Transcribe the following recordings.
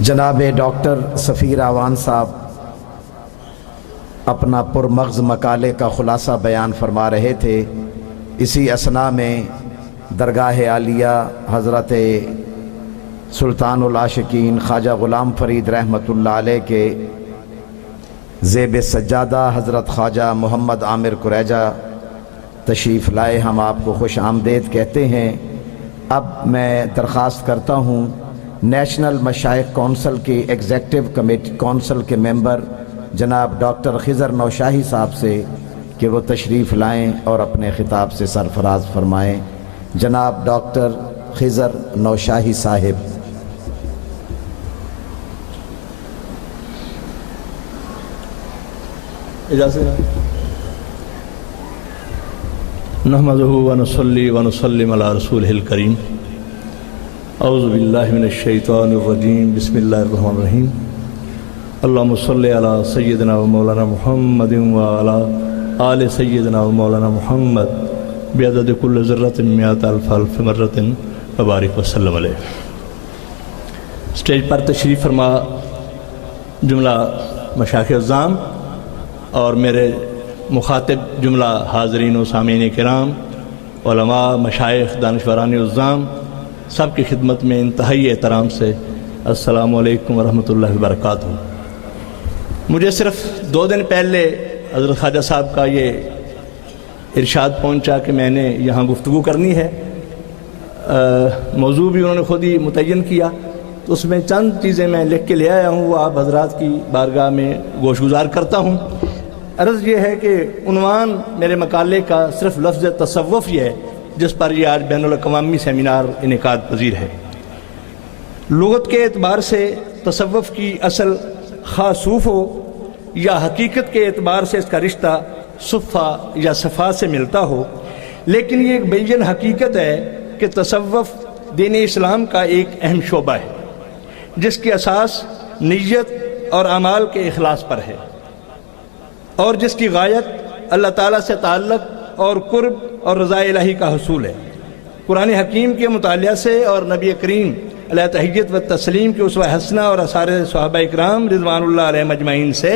جناب ڈاکٹر سفیر اعوان صاحب اپنا پرمغز مقالے کا خلاصہ بیان فرما رہے تھے۔ اسی اثناء میں درگاہ عالیہ حضرت سلطان العاشقین خواجہ غلام فرید رحمۃ اللہ علیہ کے زیب سجادہ حضرت خواجہ محمد عامر قریجہ تشریف لائے، ہم آپ کو خوش آمدید کہتے ہیں۔ اب میں درخواست کرتا ہوں نیشنل مشائخ کونسل کے ایگزیکٹو کمیٹی کونسل کے ممبر جناب ڈاکٹر خضر نوشاہی صاحب سے کہ وہ تشریف لائیں اور اپنے خطاب سے سرفراز فرمائیں۔ جناب ڈاکٹر خضر نوشاہی صاحب۔ نحمدہ ونصلی ونسلم علی رسولہ الکریم۔ اعوذ باللہ من الشیطان الرجیم، بسم اللہ الرحمن الرحیم۔ اللہم صلی علی سیدنا و مولانا محمد وعلی آل سیدنا و مولانا محمد بعدد کل ذرۃ مئات الف الف مرۃ وبارک وسلم علیہ۔ اسٹیج پر تشریف فرما جملہ مشائخ اعظام اور میرے مخاطب جملہ حاضرین و سامعین کرام، علماء، مشائخ، دانشوران اعظام، سب کی خدمت میں انتہائی احترام سے السلام علیکم ورحمۃ اللہ وبرکاتہ۔ مجھے صرف 2 دن پہلے حضرت خواجہ صاحب کا یہ ارشاد پہنچا کہ میں نے یہاں گفتگو کرنی ہے۔ موضوع بھی انہوں نے خود ہی متعین کیا، تو اس میں چند چیزیں میں لکھ کے لے آیا ہوں، وہ آپ حضرات کی بارگاہ میں گوش گزار کرتا ہوں۔ عرض یہ ہے کہ عنوان میرے مقالے کا صرف لفظ تصوف یہ ہے، جس پر یہ آج بین الاقوامی سیمینار انعقاد پذیر ہے۔ لغت کے اعتبار سے تصوف کی اصل خواہ صوف ہو یا حقیقت کے اعتبار سے اس کا رشتہ صفہ یا صفا سے ملتا ہو، لیکن یہ ایک بین حقیقت ہے کہ تصوف دین اسلام کا ایک اہم شعبہ ہے، جس کی اساس نیت اور اعمال کے اخلاص پر ہے، اور جس کی غایت اللہ تعالیٰ سے تعلق اور قرب اور رضا الہی کا حصول ہے۔ قرآن حکیم کے مطالعہ سے اور نبی کریم علیہ تحیت و تسلیم کے اسوہ حسنہ اور آثار صحابہ اکرام رضوان اللہ علیہ مجمعین سے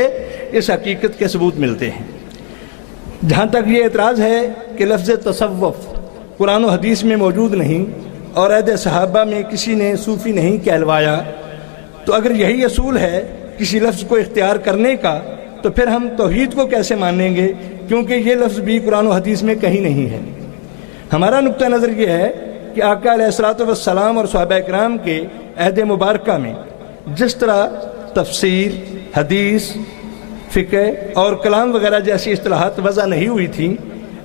اس حقیقت کے ثبوت ملتے ہیں۔ جہاں تک یہ اعتراض ہے کہ لفظ تصوف قرآن و حدیث میں موجود نہیں اور عہد صحابہ میں کسی نے صوفی نہیں کہلوایا، تو اگر یہی اصول ہے کسی لفظ کو اختیار کرنے کا، تو پھر ہم توحید کو کیسے مانیں گے، کیونکہ یہ لفظ بھی قرآن و حدیث میں کہیں نہیں ہے۔ ہمارا نقطہ نظر یہ ہے کہ آقا علیہ الصلوۃ والسلام اور صحابہ اکرام کے عہد مبارکہ میں جس طرح تفسیر، حدیث، فقہ اور کلام وغیرہ جیسی اصطلاحات وضع نہیں ہوئی تھیں،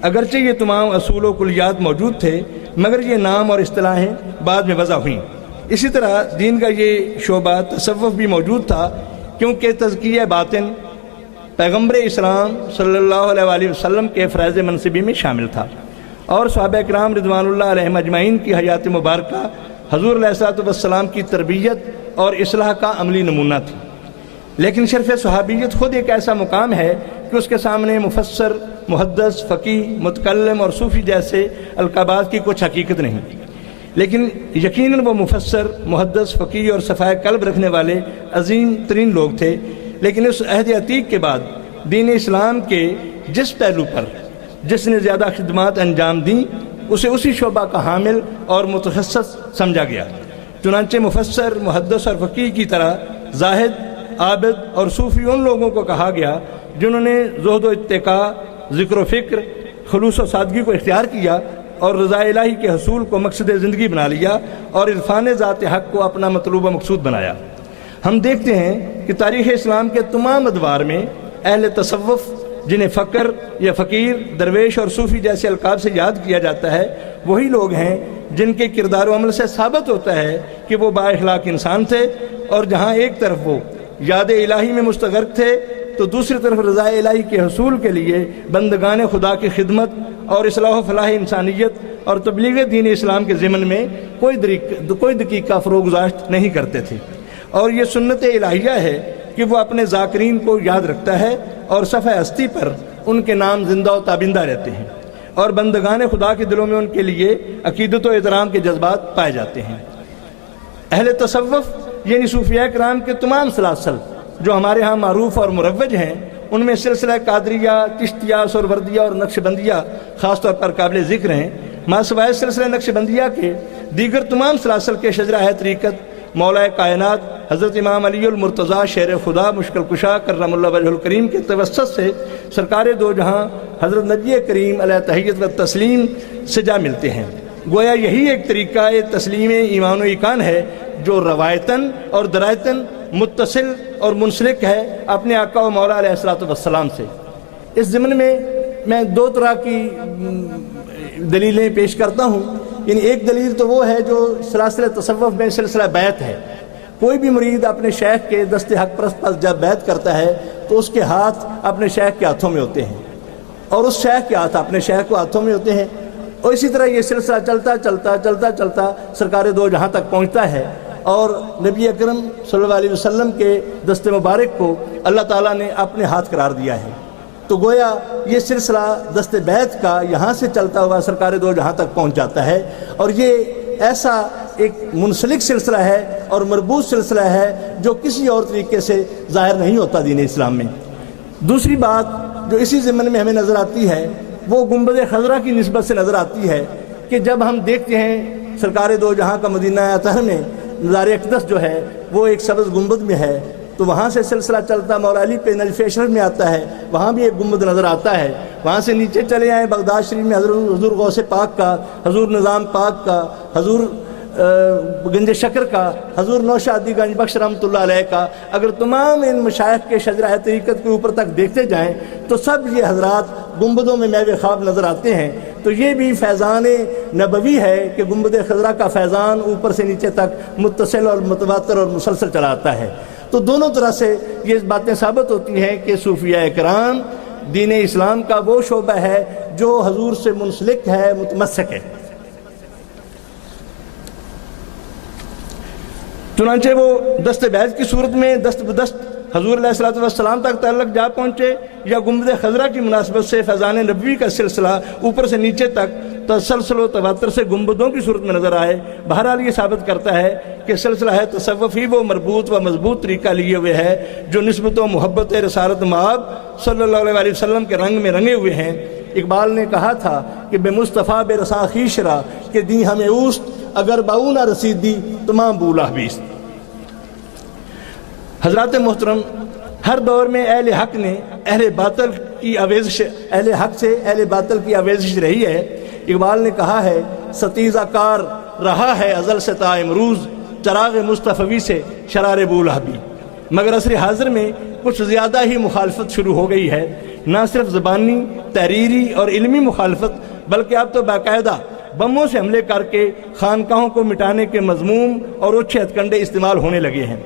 اگرچہ یہ تمام اصول و کلیات موجود تھے، مگر یہ نام اور اصطلاحیں بعد میں وضع ہوئیں۔ اسی طرح دین کا یہ شعبہ تصوف بھی موجود تھا، کیونکہ تزکیہ باطن پیغمبر اسلام صلی اللہ علیہ وآلہ وسلم کے فیض منصبی میں شامل تھا، اور صحابہ اکرام رضوان اللہ علیہ مجمعین کی حیات مبارکہ حضور علیہ الصلوۃ والسلام کی تربیت اور اصلاح کا عملی نمونہ تھی۔ لیکن شرف صحابیت خود ایک ایسا مقام ہے کہ اس کے سامنے مفسر، محدث، فقیہ، متکلم اور صوفی جیسے القابات کی کچھ حقیقت نہیں، لیکن یقیناً وہ مفسر، محدث، فقیہ اور صفائے قلب رکھنے والے عظیم ترین لوگ تھے۔ لیکن اس عہد عتیق کے بعد دین اسلام کے جس پہلو پر جس نے زیادہ خدمات انجام دیں، اسے اسی شعبہ کا حامل اور متخصص سمجھا گیا۔ چنانچہ مفسر، محدث اور فقیہ کی طرح زاہد، عابد اور صوفی ان لوگوں کو کہا گیا جنہوں نے زہد و اتقاء، ذکر و فکر، خلوص و سادگی کو اختیار کیا اور رضا الہی کے حصول کو مقصد زندگی بنا لیا اور عرفان ذات حق کو اپنا مطلوب و مقصود بنایا۔ ہم دیکھتے ہیں کہ تاریخ اسلام کے تمام ادوار میں اہل تصوف، جنہیں فقر یا فقیر، درویش اور صوفی جیسے القاب سے یاد کیا جاتا ہے، وہی لوگ ہیں جن کے کردار و عمل سے ثابت ہوتا ہے کہ وہ با اخلاق انسان تھے، اور جہاں ایک طرف وہ یاد الہی میں مستغرق تھے، تو دوسری طرف رضا الہی کے حصول کے لیے بندگان خدا کی خدمت اور اصلاح و فلاح انسانیت اور تبلیغ دین اسلام کے ضمن میں کوئی دقیقہ فروغ گزاشت نہیں کرتے تھے۔ اور یہ سنت الہیہ ہے کہ وہ اپنے ذاکرین کو یاد رکھتا ہے اور صفحہ ہستی پر ان کے نام زندہ و تابندہ رہتے ہیں، اور بندگان خدا کے دلوں میں ان کے لیے عقیدت و احترام کے جذبات پائے جاتے ہیں۔ اہل تصوف یعنی صوفیاء کرام کے تمام سلاسل جو ہمارے ہاں معروف اور مروج ہیں، ان میں سلسلہ قادریہ، چشتیہ، سہروردیہ اور نقش بندیہ خاص طور پر قابل ذکر ہیں۔ ما سوائے سلسلہ نقش بندیہ کے دیگر تمام سلاسل کے شجرہ ہے طریقت مولا کائنات حضرت امام علی المرتضیٰ شیر خدا مشکل کشا کرم اللہ وجہ الکریم کے توسط سے سرکار دو جہاں حضرت نبی کریم علیہ تحیت و تسلیم سے جا ملتے ہیں۔ گویا یہی ایک طریقہ تسلیم ایمان و ایقان ہے جو روایتاً اور درایتاً متصل اور منسلک ہے اپنے آقا و مولا علیہ السلام سے۔ اس ضمن میں دو طرح کی دلیلیں پیش کرتا ہوں۔ یعنی ایک دلیل تو وہ ہے جو سلاسل تصوف میں سلسلہ بیعت ہے۔ کوئی بھی مرید اپنے شیخ کے دست حق پرست پر جب بیعت کرتا ہے تو اس کے ہاتھ اپنے شیخ کے ہاتھوں میں ہوتے ہیں اور اس شیخ کے ہاتھ اپنے شیخ کو ہاتھوں میں ہوتے ہیں، اور اسی طرح یہ سلسلہ چلتا سرکار دو جہاں تک پہنچتا ہے، اور نبی اکرم صلی اللہ علیہ وسلم کے دست مبارک کو اللہ تعالیٰ نے اپنے ہاتھ قرار دیا ہے۔ تو گویا یہ سلسلہ دست بیعت کا یہاں سے چلتا ہوا سرکار دو جہاں تک پہنچ جاتا ہے، اور یہ ایسا ایک منسلک سلسلہ ہے اور مربوط سلسلہ ہے جو کسی اور طریقے سے ظاہر نہیں ہوتا دین اسلام میں۔ دوسری بات جو اسی ضمن میں ہمیں نظر آتی ہے وہ گنبد خضرا کی نسبت سے نظر آتی ہے کہ جب ہم دیکھتے ہیں سرکار دو جہاں کا مدینہ اطہر میں مزار اقدس جو ہے وہ ایک سبز گنبد میں ہے، تو وہاں سے سلسلہ چلتا مولا علی پہ نجف اشرف میں آتا ہے، وہاں بھی ایک گنبد نظر آتا ہے۔ وہاں سے نیچے چلے آئیں بغداد شریف میں حضور غوث پاک کا، حضور نظام پاک کا، حضور گنج شکر کا، حضور نوشادی گنج بخش رحمۃ اللہ علیہ کا، اگر تمام ان مشائخ کے شجرہ طریقت کے اوپر تک دیکھتے جائیں تو سب یہ حضرات گنبدوں میں میوے خواب نظر آتے ہیں۔ تو یہ بھی فیضان نبوی ہے کہ گنبد خضرا کا فیضان اوپر سے نیچے تک متصل اور متواتر اور مسلسل چلا آتا ہے۔ تو دونوں طرح سے یہ باتیں ثابت ہوتی ہیں کہ صوفیاء کرام دین اسلام کا وہ شعبہ ہے جو حضور سے منسلک ہے، متمسک ہے۔ چنانچہ وہ دست بیعت کی صورت میں دست بدست حضور علیہ السلام تک تعلق جا پہنچے، یا گنبد خضرا کی مناسبت سے فیضان نبوی کا سلسلہ اوپر سے نیچے تک تسلسل و تواتر سے گنبدوں کی صورت میں نظر آئے، بہرحال یہ ثابت کرتا ہے کہ سلسلہ ہے تصوف ہی وہ مربوط و مضبوط طریقہ لیے ہوئے ہے جو نسبت و محبت رسالت مآب صلی اللہ علیہ وسلم کے رنگ میں رنگے ہوئے ہیں۔ اقبال نے کہا تھا کہ بے مصطفیٰ بے رسا خویش را کہ دی ہمیں اوست، اگر باؤ نہ رسیدی تمام بولا بیست۔ حضرات محترم، ہر دور میں اہل حق نے اہل باطل کی آویزش، اہل حق سے اہل باطل کی آویزش رہی ہے۔ اقبال نے کہا ہے ستیزہ کار رہا ہے ازل سے تا امروز، چراغ مصطفی سے شرار بولہ بھی، مگر عصر حاضر میں کچھ زیادہ ہی مخالفت شروع ہو گئی ہے، نہ صرف زبانی، تحریری اور علمی مخالفت بلکہ اب تو باقاعدہ بموں سے حملے کر کے خانقاہوں کو مٹانے کے مضموم اور اچھے ہتھ کنڈے استعمال ہونے لگے ہیں۔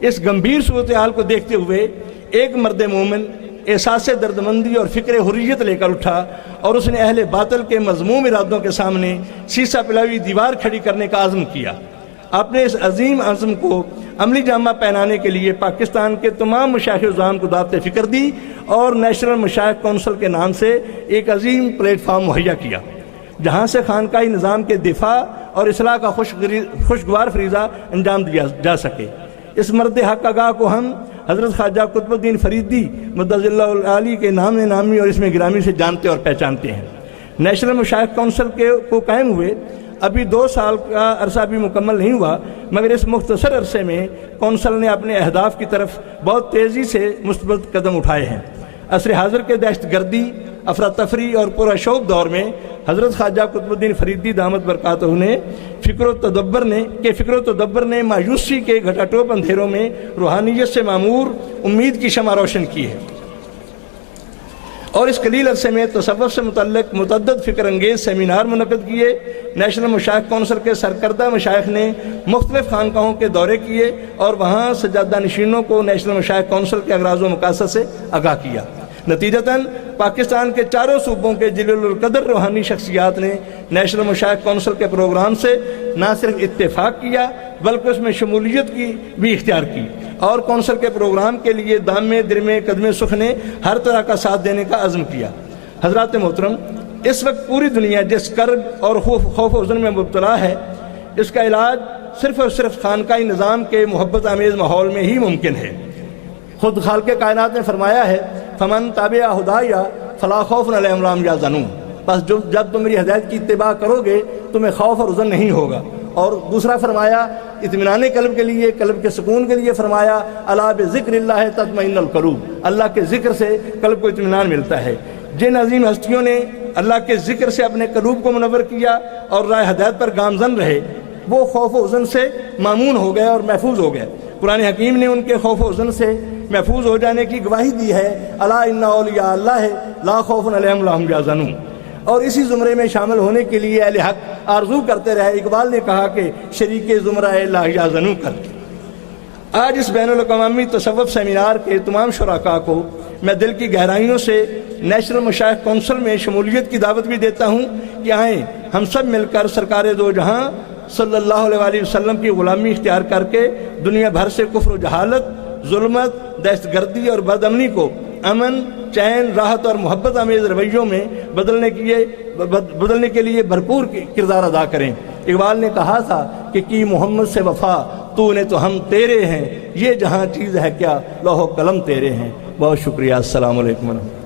اس گمبھیر صورتحال کو دیکھتے ہوئے ایک مرد مومن احساس دردمندی اور فکر حریت لے کر اٹھا اور اس نے اہل باطل کے مذموم ارادوں کے سامنے سیسہ پلاوی دیوار کھڑی کرنے کا عزم کیا۔ آپ نے اس عظیم عزم کو عملی جامہ پہنانے کے لیے پاکستان کے تمام مشائخ عظام کو دعوت فکر دی اور نیشنل مشائخ کونسل کے نام سے ایک عظیم پلیٹ فارم مہیا کیا، جہاں سے خانقاہی نظام کے دفاع اور اصلاح کا خوشگوار فریضہ انجام دیا جا سکے۔ اس مرد حق آگاہ کو ہم حضرت خواجہ قطب الدین فریدی مدظ اللہ العالی کے نام نامی اور اس میں گرامی سے جانتے اور پہچانتے ہیں۔ نیشنل مشائخ کونسل کو قائم ہوئے ابھی 2 سال کا عرصہ بھی مکمل نہیں ہوا، مگر اس مختصر عرصے میں کونسل نے اپنے اہداف کی طرف بہت تیزی سے مثبت قدم اٹھائے ہیں۔ عصر حاضر کے دہشت گردی، افراتفری اور پرشوب دور میں حضرت خواجہ قطب الدین فریدی دامت برکاتہ نے فکر و تدبر نے مایوسی کے گھٹا ٹوپ اندھیروں میں روحانیت سے معمور امید کی شمع روشن کی ہے، اور اس قلیل عرصے میں تصوف سے متعلق متعدد فکر انگیز سیمینار منعقد کیے۔ نیشنل مشائخ کونسل کے سرکردہ مشائخ نے مختلف خانقاہوں کے دورے کیے اور وہاں سجادہ نشینوں کو نیشنل مشائخ کونسل کے اغراض و مقاصد سے آگاہ کیا۔ نتیجتاً پاکستان کے چاروں صوبوں کے جلیل القدر روحانی شخصیات نے نیشنل مشائخ کونسل کے پروگرام سے نہ صرف اتفاق کیا بلکہ اس میں شمولیت کی بھی اختیار کی، اور کونسل کے پروگرام کے لیے دامے درمے قدمے سخ نے ہر طرح کا ساتھ دینے کا عزم کیا۔ حضرات محترم، اس وقت پوری دنیا جس کرب اور خوف و حزن میں مبتلا ہے، اس کا علاج صرف اور صرف خانقاہی نظام کے محبت آمیز ماحول میں ہی ممکن ہے۔ خود خالق کائنات نے فرمایا ہے فمن تابع ہدایا فلا خوف علیہم ولا هم یحزنون، بس جب تم میری ہدایت کی اتباع کرو گے تمہیں خوف اور حزن نہیں ہوگا۔ اور دوسرا فرمایا اطمینان قلب کے لیے، قلب کے سکون کے لیے فرمایا الا بذکر اللہ تطمئن القلوب، اللہ کے ذکر سے قلب کو اطمینان ملتا ہے۔ جن عظیم ہستیوں نے اللہ کے ذکر سے اپنے قلوب کو منور کیا اور راہ ہدایت پر گامزن رہے، وہ خوف و حزن سے مامون ہو گئے اور محفوظ ہو گئے۔ قرآن حکیم نے ان کے خوف و حزن سے محفوظ ہو جانے کی گواہی دی ہے، الا ان اولیاء اللہ لا خوف علیہم ولا هم یحزنون۔ اور اسی زمرے میں شامل ہونے کے لیے اہل حق آرزو کرتے رہے۔ اقبال نے کہا کہ شریک زمرہ لا یحزنون کر۔ آج اس بین الاقوامی تصوف سیمینار کے تمام شرکاء کو میں دل کی گہرائیوں سے نیشنل مشائخ کونسل میں شمولیت کی دعوت بھی دیتا ہوں کہ آئیں ہم سب مل کر سرکار دو جہاں صلی اللہ علیہ وآلہ وسلم کی غلامی اختیار کر کے دنیا بھر سے کفر و جہالت، ظلمت، دہشت گردی اور بد امنی کو امن، چین، راحت اور محبت آمیز رویوں میں بدلنے کے لیے بھرپور کردار ادا کریں۔ اقبال نے کہا تھا کہ کی محمد سے وفا تو نے تو ہم تیرے ہیں، یہ جہاں چیز ہے کیا لوح و قلم تیرے ہیں۔ بہت شکریہ، السلام علیکم ورحمۃ اللہ۔